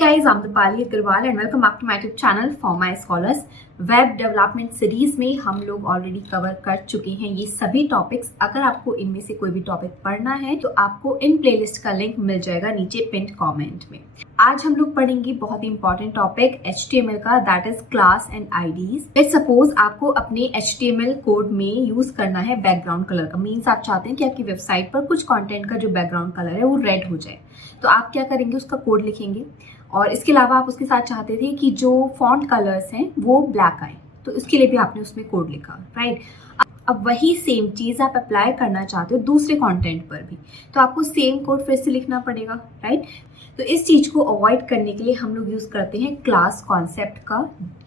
guys, I'm Dipali Agarwal and welcome back to my YouTube channel For My Scholars। Web development series में हम लोग already cover कर चुके हैं ये सभी टॉपिक्स। अगर आपको इनमें से कोई भी टॉपिक पढ़ना है तो आपको इन प्लेलिस्ट का लिंक मिल जाएगा नीचे पिन कमेंट में। आज हम लोग पढ़ेंगे बहुत ही इंपॉर्टेंट टॉपिक HTML का, that is class and IDs. Let's suppose आपको अपने HTML कोड में यूज करना है बैकग्राउंड कलर का, मीन्स आप चाहते हैं कि आपकी वेबसाइट पर कुछ कंटेंट का जो बैकग्राउंड कलर है वो रेड हो जाए। तो आप क्या करेंगे, उसका कोड लिखेंगे और इसके अलावा आप उसके साथ चाहते थे कि जो फॉन्ट कलर्स हैं वो ब्लैक आए, तो इसके लिए भी आपने उसमें कोड लिखा, राइट। अब वही सेम चीज़ आप अप्लाई करना चाहते हो दूसरे कंटेंट पर भी, तो आपको सेम कोड फिर से लिखना पड़ेगा, राइट। तो इस चीज़ को अवॉइड करने के लिए हम लोग यूज़ करते हैं क्लास कॉन्सेप्ट का।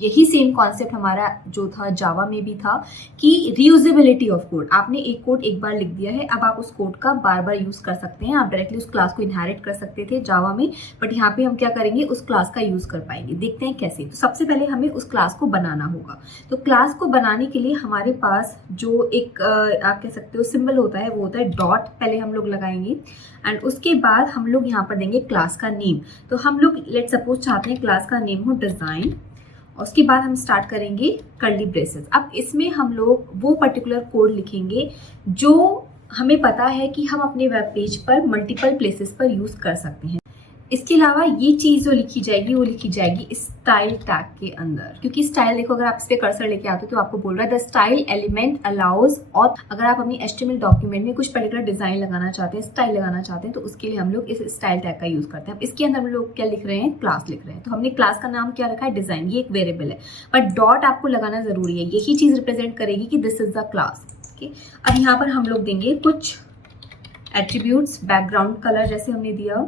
यही सेम कॉन्सेप्ट हमारा जो था जावा में भी था कि रीयूजेबिलिटी ऑफ कोड। आपने एक कोड एक बार लिख दिया है, अब आप उस कोड का बार बार यूज़ कर सकते हैं। आप डायरेक्टली उस क्लास को इनहेरिट कर सकते थे जावा में, बट यहाँ पे हम क्या करेंगे, उस क्लास का यूज़ कर पाएंगे। देखते हैं कैसे। तो सबसे पहले हमें उस क्लास को बनाना होगा। तो क्लास को बनाने के लिए हमारे पास जो एक आप कह सकते हो सिंबल होता है, वो होता है डॉट। पहले हम लोग लगाएंगे एंड उसके बाद हम लोग यहाँ पर देंगे क्लास का नेम। तो हम लोग लेट सपोज चाहते हैं क्लास का नेम हो डिज़ाइन, और उसके बाद हम स्टार्ट करेंगे कर्ली ब्रेसेस। अब इसमें हम लोग वो पर्टिकुलर कोड लिखेंगे जो हमें पता है कि हम अपने वेब पेज पर मल्टीपल प्लेसेस पर यूज़ कर सकते हैं। इसके अलावा ये चीज़ जो लिखी जाएगी वो लिखी जाएगी स्टाइल टैग के अंदर, क्योंकि स्टाइल देखो, अगर आप इस पे कर्सर लेके आते हो तो आपको बोल रहा है द स्टाइल एलिमेंट अलाउज। और अगर आप अपनी HTML डॉक्यूमेंट में कुछ पर्टिकुलर डिजाइन लगाना चाहते हैं, स्टाइल लगाना चाहते हैं, तो उसके लिए हम लोग इस स्टाइल टैग का यूज करते हैं। अब इसके अंदर हम लोग क्या लिख रहे हैं, क्लास लिख रहे हैं। तो हमने क्लास का नाम क्या रखा है, डिजाइन। ये एक वेरिएबल है, बट डॉट आपको लगाना जरूरी है। यही चीज रिप्रेजेंट करेगी कि this is the class. Okay, अब यहाँ पर हम लोग देंगे कुछ एट्रीब्यूट्स। बैकग्राउंड कलर जैसे हमने दिया,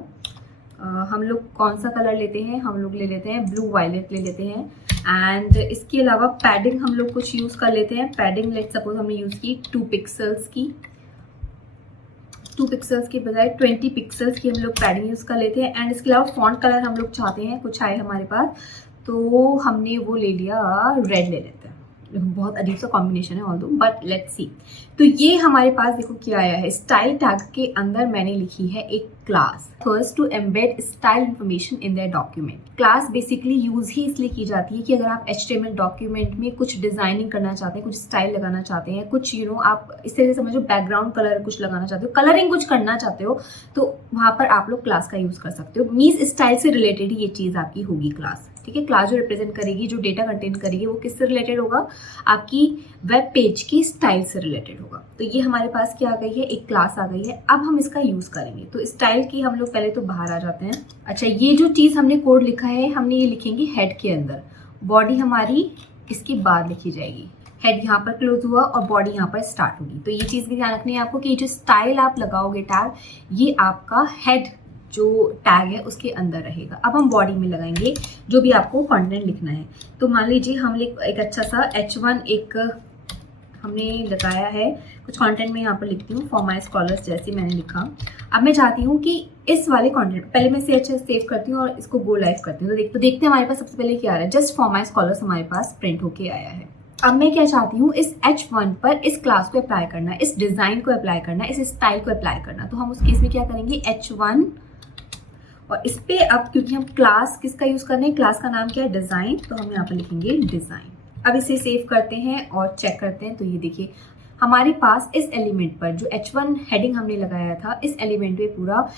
हम लोग कौन सा कलर लेते हैं, हम लोग ले लेते हैं ब्लू वायलेट ले लेते हैं। एंड इसके अलावा पैडिंग हम लोग कुछ यूज़ कर लेते हैं। पैडिंग लेट सपोज हमने यूज़ की 2 पिक्सल्स की, 2 पिक्सल्स के बजाय 20 पिक्सल्स की हम लोग पैडिंग यूज़ कर लेते हैं। एंड इसके अलावा फॉन्ट कलर हम लोग चाहते हैं कुछ आए हमारे पास, तो हमने वो ले लिया रेड ले लेते हैं। बहुत अजीब सा कॉम्बिनेशन है ऑल दो, बट लेट्स सी। तो ये हमारे पास देखो क्या आया है, स्टाइल टैग के अंदर मैंने लिखी है एक class. First to embed style information in their document. Class basically use ही इसलिए की जाती है कि अगर आप HTML डॉक्यूमेंट में कुछ डिजाइनिंग करना चाहते हैं, कुछ स्टाइल लगाना चाहते हैं, कुछ आप इस तरह से समझो बैकग्राउंड कलर कुछ लगाना चाहते हो, कलरिंग कुछ करना चाहते हो, तो वहां पर आप लोग क्लास का यूज कर सकते हो। मीन्स स्टाइल से रिलेटेड ही ये चीज आपकी होगी क्लास, ठीक है। क्लास जो रिप्रेजेंट करेगी, जो डेटा कंटेन करेगी, वो किससे रिलेटेड होगा, आपकी वेब पेज की स्टाइल से रिलेटेड होगा। तो ये हमारे पास क्या आ गई है, एक क्लास आ गई है। अब हम इसका यूज करेंगे। तो स्टाइल की हम लोग पहले तो बाहर आ जाते हैं। अच्छा, ये जो चीज हमने कोड लिखा है, हमने ये लिखेंगे हेड के अंदर। बॉडी हमारी इसके बाद लिखी जाएगी। हेड यहाँ पर क्लोज हुआ और बॉडी यहाँ पर स्टार्ट होगी। तो ये चीज भी ध्यान रखनी है आपको कि ये जो स्टाइल आप लगाओगे टैग, ये आपका हेड जो टैग है उसके अंदर रहेगा। अब हम बॉडी में लगाएंगे जो भी आपको कंटेंट लिखना है। तो मान लीजिए हम एक अच्छा सा H1 एक हमने लगाया है, कुछ कंटेंट में यहाँ पर लिखती हूँ फॉर माई स्कॉलर्स जैसे मैंने लिखा। अब मैं चाहती हूँ कि इस वाले कंटेंट पहले मैं इसे अच्छा सेव करती हूँ और इसको गो लाइव करती हूँ। तो देखते हैं हमारे पास सबसे पहले क्या आ रहा है। जस्ट फॉर माई स्कॉलर्स हमारे पास प्रिंट होके आया है। अब मैं क्या चाहती हूँ, इस H1 पर इस क्लास को अप्लाई करना, इस डिजाइन को अप्लाई करना, इस स्टाइल को अप्लाई करना। तो हम उस केस में क्या करेंगे, H1 और इस पे अब क्योंकि हम क्लास किसका यूज कर रहे हैं, क्लास का नाम क्या है, डिजाइन, तो हम यहाँ पर लिखेंगे डिजाइन। अब इसे सेव करते हैं और चेक करते हैं। तो ये देखिए हमारे पास इस एलिमेंट पर जो H1 हेडिंग हमने लगाया था, इस एलिमेंट पे पूरा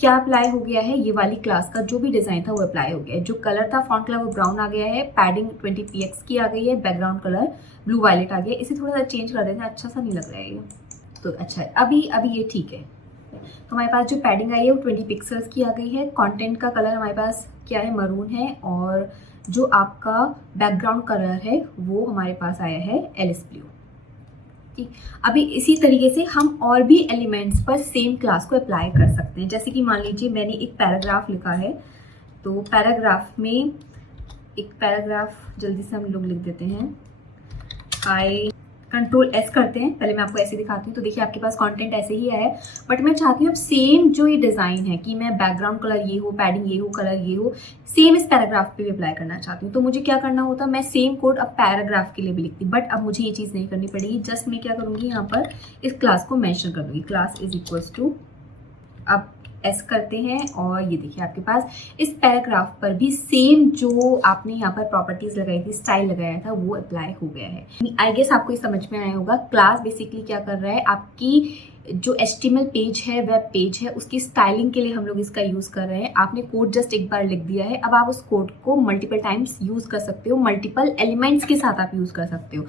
क्या अप्लाई हो गया है, ये वाली क्लास का जो भी डिजाइन था वो अप्लाई हो गया है। जो कलर था फॉन्ट कलर वो ब्राउन आ गया है, पैडिंग 20px की आ गई है, बैकग्राउंड कलर ब्लू वायलेट आ गया। इसे थोड़ा सा चेंज कर देते हैं, अच्छा सा नहीं लग रहा है ये। तो अच्छा है, अभी ये ठीक है। तो हमारे पास जो पैडिंग आई है वो 20 पिक्सल्स की आ गई है। कंटेंट का कलर हमारे पास क्या है, मरून है, और जो आपका बैकग्राउंड कलर है वो हमारे पास आया है एलिस ब्लू। ठीक, अभी इसी तरीके से हम और भी एलिमेंट्स पर सेम क्लास को अप्लाई कर सकते हैं। जैसे कि मान लीजिए मैंने एक पैराग्राफ लिखा है, तो पैराग्राफ में एक पैराग्राफ जल्दी से हम लोग लिख देते हैं। कंट्रोल S करते हैं, पहले मैं आपको ऐसे दिखाती हूँ। तो देखिए आपके पास कंटेंट ऐसे ही है, बट मैं चाहती हूँ अब सेम जो ये डिज़ाइन है कि मैं बैकग्राउंड कलर ये हो, पैडिंग ये हो, कलर ये हो, सेम इस पैराग्राफ पे भी अप्लाई करना चाहती हूँ। तो मुझे क्या करना होता, मैं सेम कोड अब पैराग्राफ के लिए भी लिखती, बट अब मुझे ये चीज़ नहीं करनी पड़ेगी। जस्ट मैं क्या करूँगी, यहाँ पर इस क्लास को मैंशन कर दूँगी, क्लास इज इक्वल्स टू, अब एस करते हैं और ये देखिए आपके पास इस पैराग्राफ पर भी सेम जो आपने यहाँ पर प्रॉपर्टीज लगाई थी, स्टाइल लगाया था, वो अप्लाई हो गया है। आई गेस आपको ये समझ में आया होगा। क्लास बेसिकली क्या कर रहा है, आपकी जो HTML पेज है, वेब पेज है, उसकी स्टाइलिंग के लिए हम लोग इसका यूज़ कर रहे हैं। आपने कोड जस्ट एक बार लिख दिया है, अब आप उस कोड को मल्टीपल टाइम्स यूज़ कर सकते हो, मल्टीपल एलिमेंट्स के साथ आप यूज़ कर सकते हो।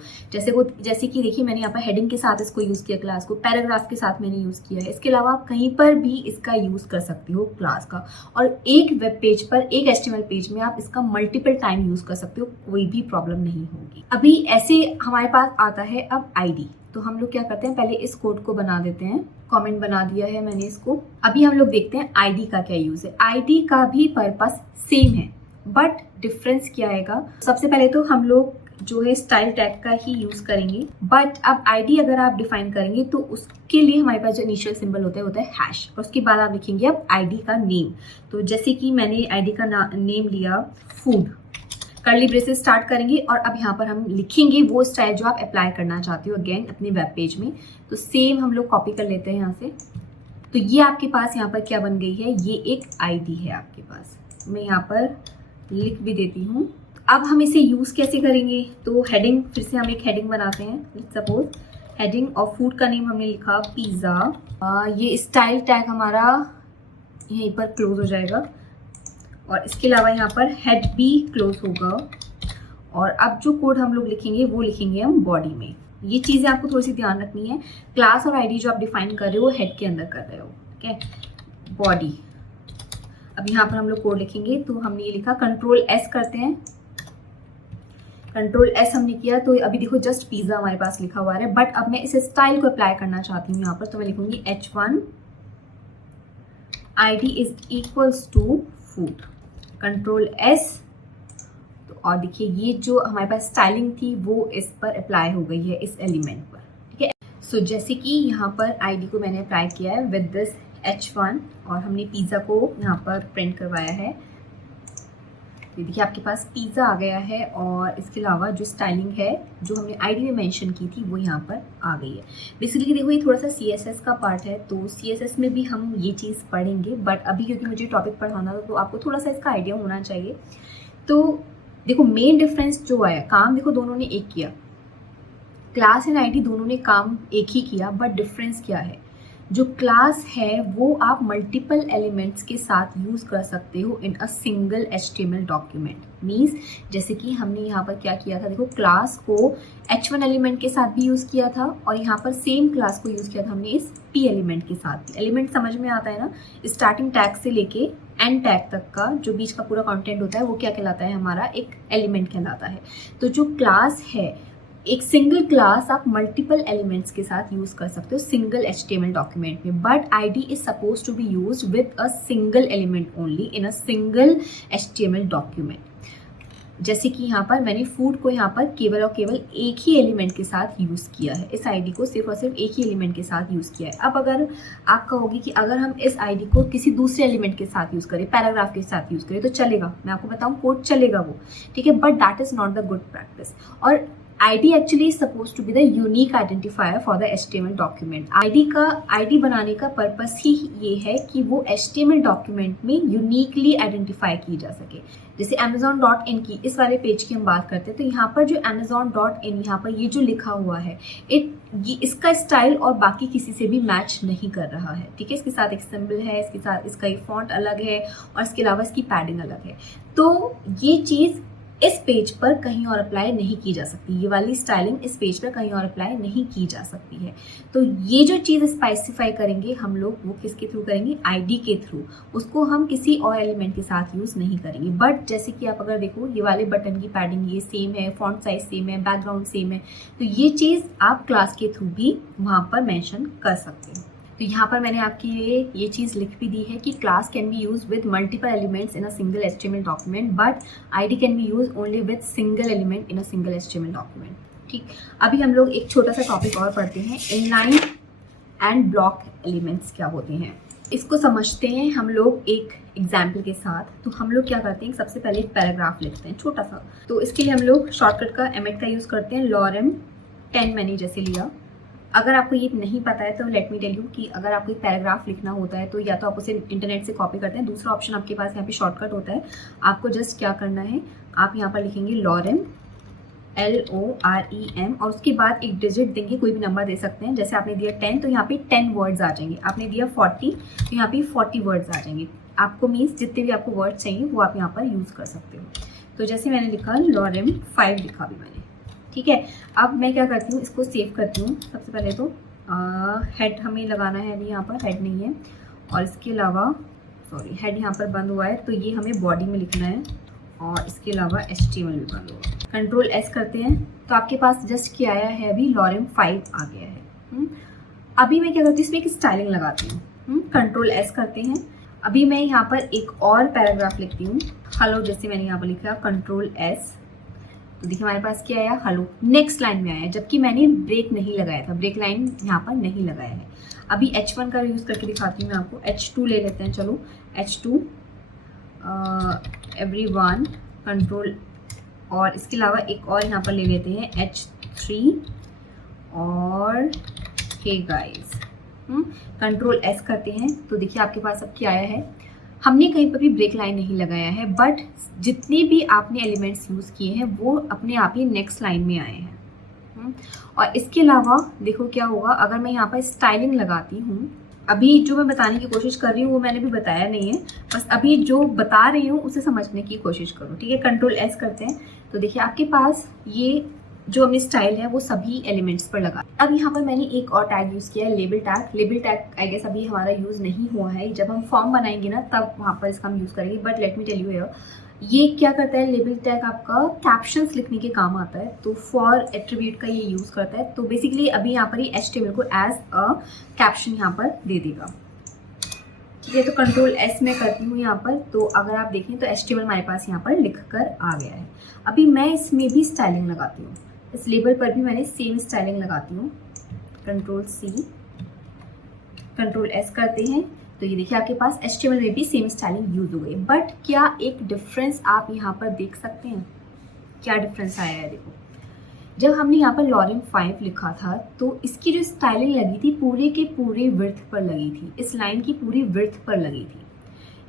जैसे कि देखिए मैंने यहाँ पर हेडिंग के साथ इसको यूज़ किया, क्लास को पैराग्राफ के साथ मैंने यूज़ किया है। इसके अलावा आप कहीं पर भी इसका यूज़ कर सकते हो क्लास का, और एक वेब पेज पर, एक HTML पेज में आप इसका मल्टीपल टाइम यूज़ कर सकते हो, कोई भी प्रॉब्लम नहीं होगी। अभी ऐसे हमारे पास आता है अब ID। तो हम लोग क्या करते हैं, पहले इस कोड को बना देते हैं। कमेंट बना दिया है मैंने इसको। अभी हम लोग देखते हैं ID का क्या यूज है। ID का भी पर्पस सेम है, बट डिफरेंस क्या आएगा। सबसे पहले तो हम लोग जो है स्टाइल टैग का ही यूज करेंगे, बट अब ID अगर आप डिफाइन करेंगे तो उसके लिए हमारे पास जो इनिशियल सिंबल होता है हैश, और उसके बाद आप लिखेंगे अब ID का नेम। तो जैसे कि मैंने ID का नेम लिया फूड, कर्ली ब्रेसेस स्टार्ट करेंगे और अब यहाँ पर हम लिखेंगे वो स्टाइल जो आप अप्लाई करना चाहते हो अगेन अपने वेब पेज में। तो सेम हम लोग कॉपी कर लेते हैं यहाँ से। तो ये आपके पास यहाँ पर क्या बन गई है, ये एक ID है आपके पास। मैं यहाँ पर लिख भी देती हूँ। अब हम इसे यूज़ कैसे करेंगे, तो हेडिंग, फिर से हम एक हेडिंग बनाते हैं। सपोज हेडिंग और फूड का नेम हमने लिखा पिज़्ज़ा। ये स्टाइल टैग हमारा यहीं पर क्लोज हो जाएगा, और इसके अलावा यहाँ पर हेड भी क्लोज होगा। और अब जो कोड हम लोग लिखेंगे वो लिखेंगे हम बॉडी में। ये चीज़ें आपको थोड़ी सी ध्यान रखनी है। क्लास और ID जो आप डिफाइन कर रहे हो वो हेड के अंदर कर रहे हो, ठीक है। बॉडी, अब यहाँ पर हम लोग कोड लिखेंगे। तो हमने ये लिखा, कंट्रोल S करते हैं। कंट्रोल S हमने किया, तो अभी देखो जस्ट पिज़्ज़ा हमारे पास लिखा हुआ है, बट अब मैं इस स्टाइल को अप्लाई करना चाहती हूँ यहाँ पर। तो मैं लिखूंगी H1 ID is equals to food, control S। तो और देखिए ये जो हमारे पास स्टाइलिंग थी वो इस पर अप्लाई हो गई है, इस एलिमेंट पर, ठीक है। सो जैसे कि यहाँ पर ID को मैंने अप्लाई किया है विद दिस H1, और हमने पिज़्ज़ा को यहाँ पर प्रिंट करवाया है। तो देखिए आपके पास पिज़्ज़ा आ गया है, और इसके अलावा जो स्टाइलिंग है जो हमने ID में मेंशन की थी वो यहाँ पर आ गई है। बेसिकली देखो ये थोड़ा सा CSS का पार्ट है, तो CSS में भी हम ये चीज़ पढ़ेंगे, बट अभी क्योंकि मुझे टॉपिक पढ़ाना था तो आपको थोड़ा सा इसका आइडिया होना चाहिए। तो देखो मेन डिफरेंस जो आया, काम देखो दोनों ने एक किया, क्लास एंड ID दोनों ने काम एक ही किया, बट डिफरेंस क्या है, जो क्लास है वो आप मल्टीपल एलिमेंट्स के साथ यूज़ कर सकते हो in a single HTML document. Means जैसे कि हमने यहाँ पर क्या किया था, देखो क्लास को H1 एलिमेंट के साथ भी यूज़ किया था, और यहाँ पर सेम क्लास को यूज़ किया था हमने इस P एलिमेंट के साथ। एलिमेंट समझ में आता है ना, स्टार्टिंग टैग से लेके एंड टैग तक का जो बीच का पूरा कंटेंट होता है वो क्या कहलाता है, हमारा एक एलिमेंट कहलाता है। तो जो क्लास है, एक सिंगल क्लास आप मल्टीपल एलिमेंट्स के साथ यूज कर सकते हो सिंगल HTML डॉक्यूमेंट में, but ID is suppose to be use with a single element only in a single HTML document. जैसे कि यहाँ पर मैंने फूड को यहाँ पर केवल और केवल एक ही एलिमेंट के साथ यूज़ किया है, इस ID को सिर्फ और सिर्फ एक ही एलिमेंट के साथ यूज़ किया है। अब अगर आप कहोगे कि अगर हम इस ID को किसी दूसरे एलिमेंट के साथ यूज़ करें, पैराग्राफ के साथ यूज़ करें, तो चलेगा, मैं आपको बताऊँ कोड चलेगा वो, ठीक है, but that is not the good practice. और ID actually is supposed to be the unique identifier for the HTML document। ID बनाने का पर्पस ही ये है कि वो HTML डॉक्यूमेंट में यूनिकली आइडेंटिफाई की जा सके। जैसे Amazon.in की इस वाले पेज की हम बात करते हैं, तो यहाँ पर जो Amazon.in यहाँ पर ये जो लिखा हुआ है, ये इसका स्टाइल और बाकी किसी से भी मैच नहीं कर रहा है, ठीक है। इसके साथ एक सिंबल है, इसके साथ इसका एक फॉन्ट अलग है, और इसके अलावा इसकी पैडिंग अलग है। तो ये चीज़ इस पेज पर कहीं और अप्लाई नहीं की जा सकती, ये वाली स्टाइलिंग इस पेज पर कहीं और अप्लाई नहीं की जा सकती है। तो ये जो चीज़ स्पेसिफाई करेंगे हम लोग, वो किसके थ्रू करेंगे, ID के थ्रू। उसको हम किसी और एलिमेंट के साथ यूज़ नहीं करेंगे। बट जैसे कि आप अगर देखो ये वाले बटन की पैडिंग ये सेम है, फॉन्ट साइज सेम है, बैकग्राउंड सेम है, तो ये चीज़ आप क्लास के थ्रू भी वहाँ पर मेंशन कर सकते हैं। तो यहाँ पर मैंने आपके लिए ये चीज़ लिख भी दी है कि class can be use with multiple elements in a single HTML document, but ID can be use only with single element in a single HTML document, ठीक। अभी हम लोग एक छोटा सा टॉपिक और पढ़ते हैं, इनलाइन एंड ब्लॉक एलिमेंट्स क्या होते हैं, इसको समझते हैं हम लोग एक एग्जाम्पल के साथ। तो हम लोग क्या करते हैं, सबसे पहले एक पैराग्राफ लिखते हैं छोटा सा। तो इसके लिए हम लोग शॉर्टकट का एमिट का यूज़ करते हैं, lorem 10 मैंने जैसे लिया, अगर आपको ये नहीं पता है तो लेट मी टेल यू कि अगर आपको एक पैराग्राफ लिखना होता है तो या तो आप उसे इंटरनेट से कॉपी करते हैं, दूसरा ऑप्शन आपके पास यहाँ पे शॉर्टकट होता है। आपको जस्ट क्या करना है, आप यहाँ पर लिखेंगे लॉरेम, LOREM, और उसके बाद एक डिजिट देंगे, कोई भी नंबर दे सकते हैं। जैसे आपने दिया 10 तो यहाँ पे 10 वर्ड्स आ जाएंगे, आपने दिया 40 तो यहाँ पे 40 वर्ड्स आ जाएंगे। आपको मीन्स जितने भी आपको वर्ड चाहिए वो आप यहाँ पर यूज़ कर सकते हो। तो जैसे मैंने लिखा लॉरेम 5 लिखा भी मैंने, ठीक है। अब मैं क्या करती हूँ, इसको सेव करती हूँ। सबसे पहले तो हेड हमें लगाना है, अभी यहाँ पर हेड नहीं है, और इसके अलावा सॉरी हेड यहाँ पर बंद हुआ है तो ये हमें बॉडी में लिखना है, और इसके अलावा HTML भी बंद हुआ। कंट्रोल S करते हैं तो आपके पास जस्ट क्या आया है, अभी लॉरेम 5 आ गया है। अभी मैं क्या करती हूँ, इसमें एक स्टाइलिंग लगाती हूँ। कंट्रोल S करते हैं। अभी मैं यहाँ पर एक और पैराग्राफ लिखती हूँ, हेलो, जैसे मैंने यहाँ पर लिखा कंट्रोल S, तो देखिए हमारे पास क्या आया, हेलो। नेक्स्ट लाइन में आया, जबकि मैंने ब्रेक नहीं लगाया था, ब्रेक लाइन यहाँ पर नहीं लगाया है। अभी H1 का यूज़ करके दिखाती हूँ मैं आपको। H2 ले लेते हैं, चलो H2 एवरीवन, कंट्रोल, और इसके अलावा एक और यहाँ पर ले लेते हैं H3 और हे गाइस। कंट्रोल S करते हैं तो देखिए आपके पास अब क्या आया है, हमने कहीं पर भी ब्रेक लाइन नहीं लगाया है, बट जितने भी आपने एलिमेंट्स यूज़ किए हैं वो अपने आप ही नेक्स्ट लाइन में आए हैं। और इसके अलावा देखो क्या होगा, अगर मैं यहाँ पर स्टाइलिंग लगाती हूँ, अभी जो मैं बताने की कोशिश कर रही हूँ वो मैंने भी बताया नहीं है, बस अभी जो बता रही हूँ उसे समझने की कोशिश करो, ठीक है। कंट्रोल S करते हैं तो देखिए आपके पास ये जो हमने स्टाइल है वो सभी एलिमेंट्स पर लगा। अब यहाँ पर मैंने एक और टैग यूज़ किया है, label tag. Label tag I guess अभी हमारा यूज़ नहीं हुआ है, जब हम फॉर्म बनाएंगे ना तब वहाँ पर इसका हम यूज़ करेंगे। But let me tell you here, ये क्या करता है, लेबल टैग आपका कैप्शंस लिखने के काम आता है, तो फॉर एट्रीब्यूट का ये यूज़ करता है। तो बेसिकली अभी यहाँ पर ये HTML को एज अ कैप्शन यहाँ पर दे देगा, ठीक है। तो कंट्रोल S में करती हूँ यहाँ पर, तो अगर आप देखें तो HTML हमारे पास यहाँ पर लिख कर आ गया है। अभी मैं इसमें भी स्टाइलिंग लगाती हूँ, इस लेबल पर भी मैंने सेम स्टाइलिंग लगाती हूँ। कंट्रोल C, कंट्रोल S करते हैं तो ये देखिए आपके पास HTML में भी सेम स्टाइलिंग यूज हो गई। बट क्या एक डिफरेंस आप यहाँ पर देख सकते हैं, क्या डिफरेंस आया है, देखो। जब हमने यहाँ पर लॉरेम 5 लिखा था तो इसकी जो स्टाइलिंग लगी थी पूरे के पूरे विड्थ पर लगी थी, इस लाइन की पूरी विड्थ पर लगी थी।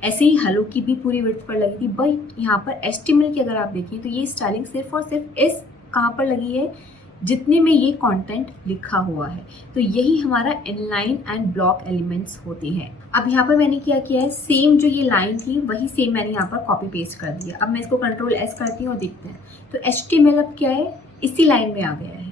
ऐसे ही हेलो की भी पूरी विड्थ पर लगी थी। बट यहाँ पर HTML की अगर आप देखें तो ये स्टाइलिंग सिर्फ और सिर्फ इस कहाँ पर लगी है, जितने में ये कंटेंट लिखा हुआ है। तो यही हमारा इनलाइन एंड ब्लॉक एलिमेंट्स होते हैं। अब यहाँ पर मैंने क्या किया है, सेम जो ये लाइन थी वही सेम मैंने यहाँ पर कॉपी पेस्ट कर दिया। अब मैं इसको कंट्रोल S करती हूँ और देखते हैं तो HTML अब क्या है, इसी लाइन में आ गया है।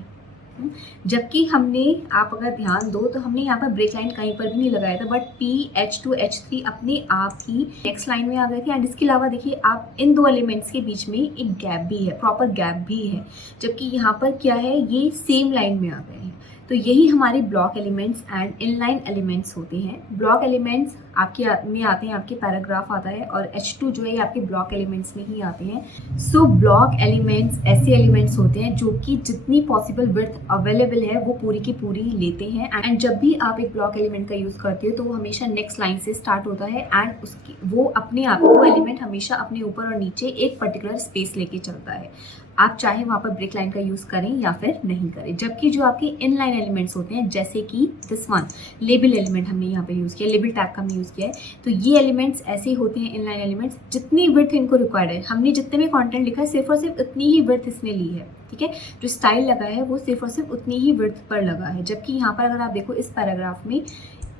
जबकि हमने, आप अगर ध्यान दो तो हमने यहाँ पर ब्रेक लाइन कहीं पर भी नहीं लगाया था, बट P, H2, H3 अपने आप ही नेक्स्ट लाइन में आ गए थे। एंड इसके अलावा देखिए आप इन दो एलिमेंट्स के बीच में एक गैप भी है, प्रॉपर गैप भी है, जबकि यहाँ पर क्या है, ये सेम लाइन में आ गए हैं। तो यही हमारे block elements and inline elements होते हैं। ब्लॉक एलिमेंट्स आपके में आते हैं, आपके पैराग्राफ आता है, और H2 जो है आपके ब्लॉक एलिमेंट्स में ही आते हैं। सो ब्लॉक एलिमेंट्स ऐसे एलिमेंट्स होते हैं जो कि जितनी पॉसिबल विड्थ अवेलेबल है वो पूरी की पूरी लेते हैं। एंड जब भी आप एक ब्लॉक एलिमेंट का यूज़ करते हो तो वो हमेशा नेक्स्ट लाइन से स्टार्ट होता है, एंड उसकी वो अपने आप वो एलिमेंट हमेशा अपने ऊपर और नीचे एक पर्टिकुलर स्पेस लेके चलता है। आप चाहे वहाँ पर ब्रेक लाइन का यूज़ करें या फिर नहीं करें। जबकि जो आपके इनलाइन एलिमेंट्स होते हैं, जैसे कि दिस वन लेबल एलिमेंट हमने यहाँ पे यूज़ किया, लेबल टैग का हमने यूज़ किया है, तो ये एलिमेंट्स ऐसे ही होते हैं, इनलाइन एलिमेंट्स। जितनी विड्थ इनको रिक्वायर्ड है, हमने जितने में कंटेंट लिखा है सिर्फ और सिर्फ उतनी ही विड्थ इसने ली है, ठीक है। जो स्टाइल लगा है वो सिर्फ और सिर्फ उतनी ही विड्थ पर लगा है। जबकि यहाँ पर अगर आप देखो इस पैराग्राफ में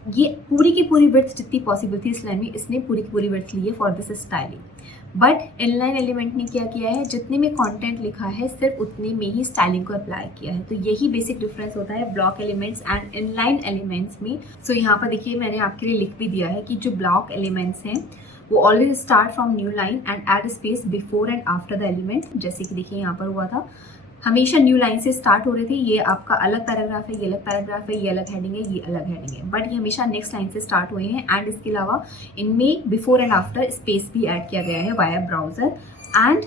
ये पूरी की पूरी विड्थ जितनी पॉसिबल थी इस लाइन में, इसने पूरी की पूरी विड्थ ली है for this styling. But inline element ने क्या किया है, जितने में कंटेंट लिखा है सिर्फ उतने में ही स्टाइलिंग को अप्लाई किया है। तो यही बेसिक डिफरेंस होता है block elements and inline elements में। सो यहाँ पर देखिए मैंने आपके लिए लिख भी दिया है कि जो ब्लॉक एलिमेंट्स हैं वो always start from new line and add space before and after the element. जैसे कि देखिए यहाँ पर हुआ था, हमेशा न्यू लाइन से स्टार्ट हो रहे थे। ये आपका अलग पैराग्राफ है, ये अलग पैराग्राफ है, ये अलग हेडिंग है, ये अलग हेडिंग है, बट ये हमेशा नेक्स्ट लाइन से स्टार्ट हुए हैं। एंड इसके अलावा इनमें बिफोर एंड आफ्टर स्पेस भी ऐड किया गया है via browser, and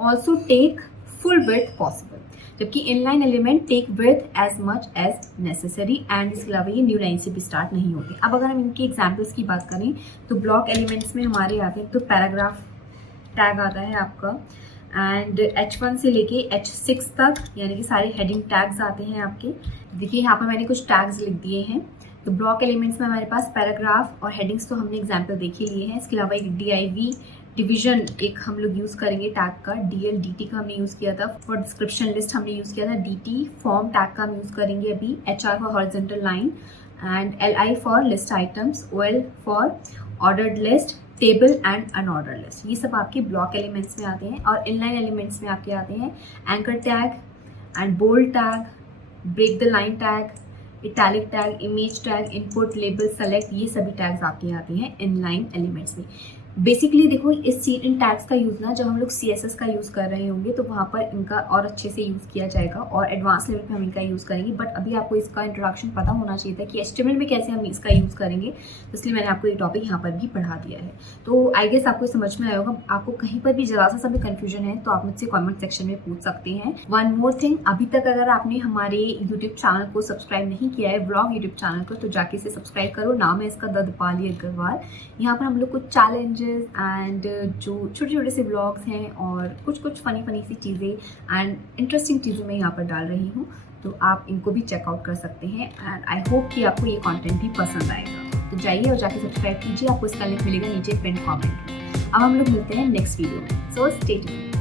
also take full width possible. जबकि inline element take width as much as necessary, and इसके अलावा ये न्यू लाइन से भी स्टार्ट नहीं होते। अब अगर हम इनकी एग्जाम्पल्स की बात करें तो ब्लॉक एलिमेंट्स में हमारे आते हैं तो पैराग्राफ टैग आता है आपका, एंड H1 से लेके H6 तक यानी कि सारे हेडिंग टैग्स आते हैं आपके। देखिए यहाँ पर मैंने कुछ टैग्स लिख दिए हैं। तो ब्लॉक एलिमेंट्स में हमारे पास पैराग्राफ और हेडिंग्स तो हमने एग्जाम्पल देख ही लिए हैं। इसके अलावा एक DIV डिवीजन एक हम लोग यूज़ करेंगे टैग का। DL DT का हमने यूज़ किया था। फॉर डिस्क्रिप्शन लिस्ट हमने यूज़ किया था। DT फॉर्म टैग का हम यूज़ करेंगे अभी। HR for horizontal line and LI for list items, OL for ordered list, table and unordered list. ये सब आपके ब्लॉक एलिमेंट्स में आते हैं। और इनलाइन एलिमेंट्स में आपके आते हैं anchor tag and bold tag, break the line tag, italic tag, image tag, input, label, select. ये सभी टैग्स आपके आते हैं इनलाइन एलिमेंट्स में। बेसिकली देखो इन टैग्स का यूज़ ना जब हम लोग CSS का यूज़ कर रहे होंगे तो वहाँ पर इनका और अच्छे से यूज़ किया जाएगा और एडवांस लेवल पे हम इनका यूज़ करेंगे। बट अभी आपको इसका इंट्रोडक्शन पता होना चाहिए था कि HTML में कैसे हम इसका यूज़ करेंगे, तो इसलिए मैंने आपको ये टॉपिक यहाँ पर भी पढ़ा दिया है। तो आई गेस आपको समझ में आया होगा। आपको कहीं पर भी जरा सा भी कन्फ्यूजन है तो आप मुझसे कॉमेंट सेक्शन में पूछ सकते हैं। वन मोर थिंग, अभी तक अगर आपने हमारे यूट्यूब चैनल को सब्सक्राइब नहीं किया है, व्लॉग यूट्यूब चैनल को, तो जाके से सब्सक्राइब करो। नाम है इसका द दीपाली अग्रवाल। यहाँ पर हम लोग कुछ चैलेंजेस एंड जो छोटे छोटे से ब्लॉग्स हैं और कुछ फनी सी चीज़ें एंड इंटरेस्टिंग चीज़ें मैं यहाँ पर डाल रही हूँ, तो आप इनको भी चेकआउट कर सकते हैं। एंड आई होप कि आपको ये कंटेंट भी पसंद आएगा। तो जाइए और जाके सब्सक्राइब कीजिए। आपको इसका लिंक मिलेगा नीचे पिन कमेंट में। अब हम लोग मिलते हैं नेक्स्ट वीडियो में। So stay tuned.